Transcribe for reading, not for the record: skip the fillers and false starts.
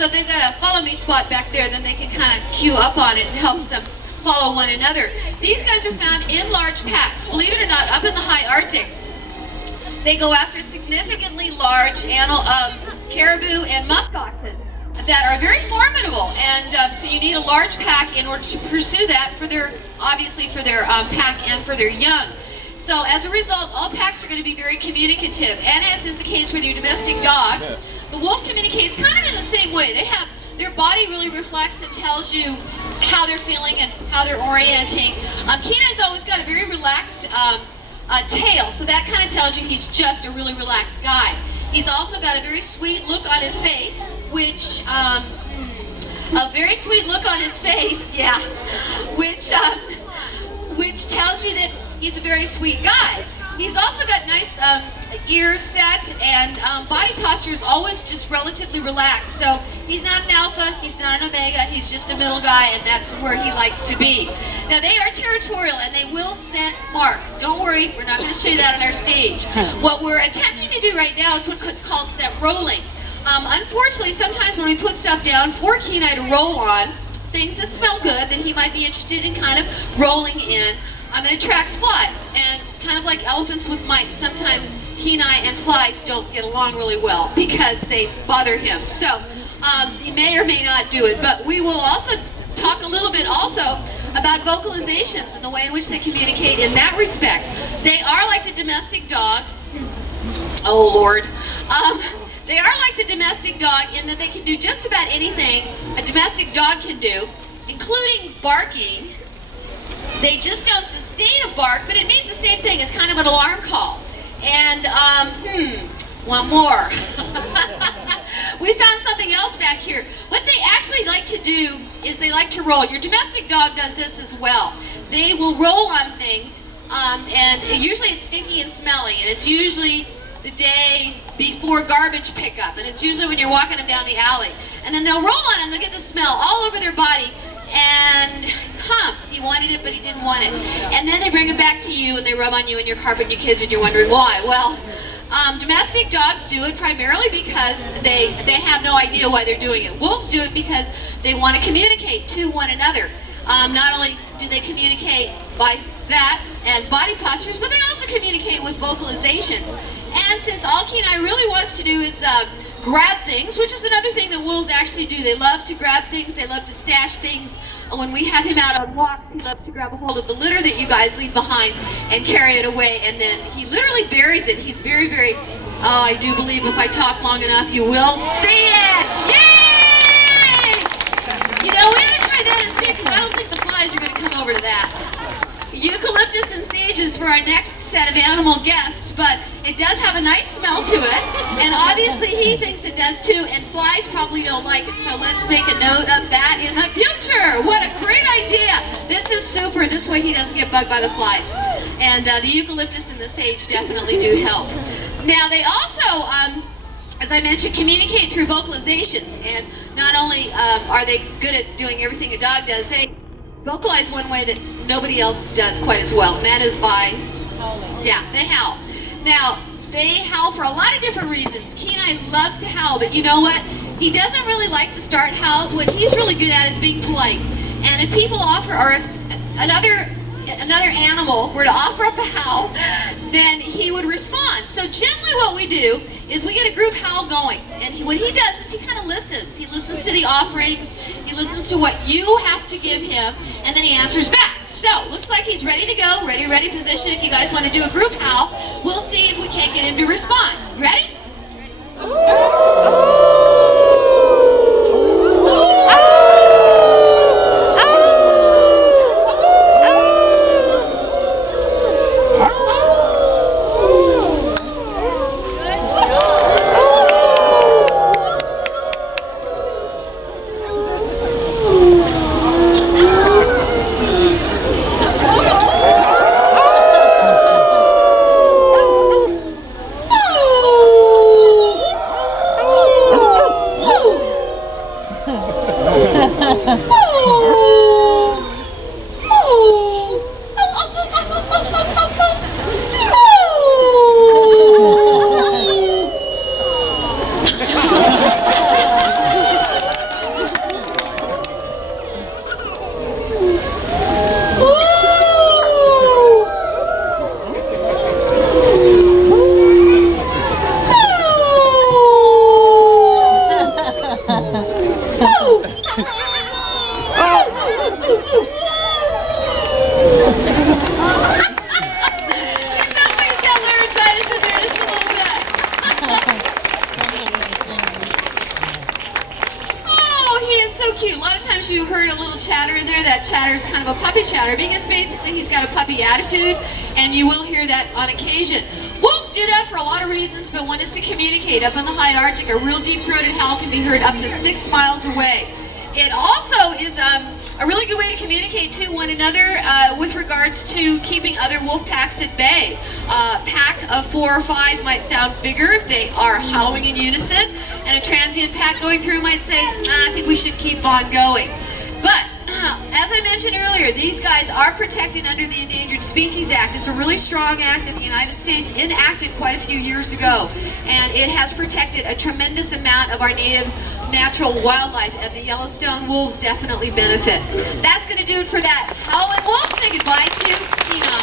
So if they've got a follow me spot back there, then they can kind of queue up on it and helps them follow one another. These guys are found in large packs. Believe it or not, up in the high Arctic, they go after significantly large caribou and musk oxen that are very formidable, and so you need a large pack in order to pursue that for their, obviously for their pack and for their young. So as a result, all packs are going to be very communicative, and as is the case with your domestic dog, the wolf communicates kind of in the same way. They have, their body really reflects and tells you how they're feeling and how they're orienting. Kenai's always got a very relaxed tail, so that kind of tells you he's just a really relaxed guy. He's also got a very sweet look on his face, which, a very sweet look on his face, yeah, which tells you that he's a very sweet guy. He's also got nice ears set, and body posture is always just relatively relaxed. So he's not an alpha, he's not an omega, he's just a middle guy, and that's where he likes to be. Now they are territorial, and they will scent mark. Don't worry, we're not going to show you that on our stage. What we're attempting to do right now is what's called scent rolling. Unfortunately, sometimes when we put stuff down for Kenai to roll on, things that smell good, then he might be interested in kind of rolling in. It attracts flies, and kind of like elephants with mice, sometimes Kenai and flies don't get along really well because they bother him. So he may or may not do it, but we will also talk a little bit also about vocalizations and the way in which they communicate in that respect. They are like the domestic dog. Oh Lord. They are like the domestic dog in that they can do just about anything a domestic dog can do, including barking. They just don't sustain a bark, but it means the same thing. It's kind of an alarm call. And, one more. We found something else back here. What they actually like to do is they like to roll. Your domestic dog does this as well. They will roll on things, and usually it's stinky and smelly, and it's usually the day before garbage pickup, and it's usually when you're walking them down the alley. And then they'll roll on and they'll get the smell all over their body, and he wanted it, but he didn't want it. And then they bring it back to you, and they rub on you and your carpet and your kids, and you're wondering why. Well, domestic dogs do it primarily because they have no idea why they're doing it. Wolves do it because they want to communicate to one another. Not only do they communicate by that and body postures, but they also communicate with vocalizations. And since all Kenai really wants to do is grab things, which is another thing that wolves actually do. They love to grab things, they love to stash things. When we have him out on walks, he loves to grab a hold of the litter that you guys leave behind and carry it away, and then he literally buries it. He's very, very, oh, I do believe if I talk long enough, you will see it! Yay! You know, we ought to try that instead, because I don't think the flies are going to come over to that. Eucalyptus and sage is for our next set of animal guests, but it does have a nice smell to it, and obviously he thinks it does too, and flies probably don't like it, so let's make a note of that in the future. What a great idea. This is super. This way he doesn't get bugged by the flies. And the eucalyptus and the sage definitely do help. Now they also, as I mentioned, communicate through vocalizations, and not only are they good at doing everything a dog does, they vocalize one way that nobody else does quite as well, and that is by howling. Yeah, they howl. Now, they howl for a lot of different reasons. Kenai loves to howl, but you know what? He doesn't really like to start howls. What he's really good at is being polite. And if people offer, or if another animal were to offer up a howl, then he would respond. So generally what we do is we get a group howl going. And what he does is he kind of listens. He listens to the offerings, he listens to what you have to give him, and then he answers back. So, looks like he's ready to go, ready position. If you guys want to do a group howl, we'll see if we can't get him to respond. Ready? sometimes you heard a little chatter in there. That chatter is kind of a puppy chatter because basically he's got a puppy attitude, and you will hear that on occasion. Wolves do that for a lot of reasons, but one is to communicate. Up in the high Arctic, a real deep-throated howl can be heard up to 6 miles away. It also is a really good way to communicate to one another with regards to keeping other wolf packs at bay. A pack of 4 or 5 might sound bigger. They are howling in unison, and a transient pack going through might say, I think we should keep on going. But as I mentioned earlier, these guys are protected under the Endangered Species Act. It's a really strong act that the United States enacted quite a few years ago, and it has protected a tremendous amount of our native natural wildlife, and the Yellowstone wolves definitely benefit. That's going to do it for that. Howling Wolves, say goodbye to Kenai.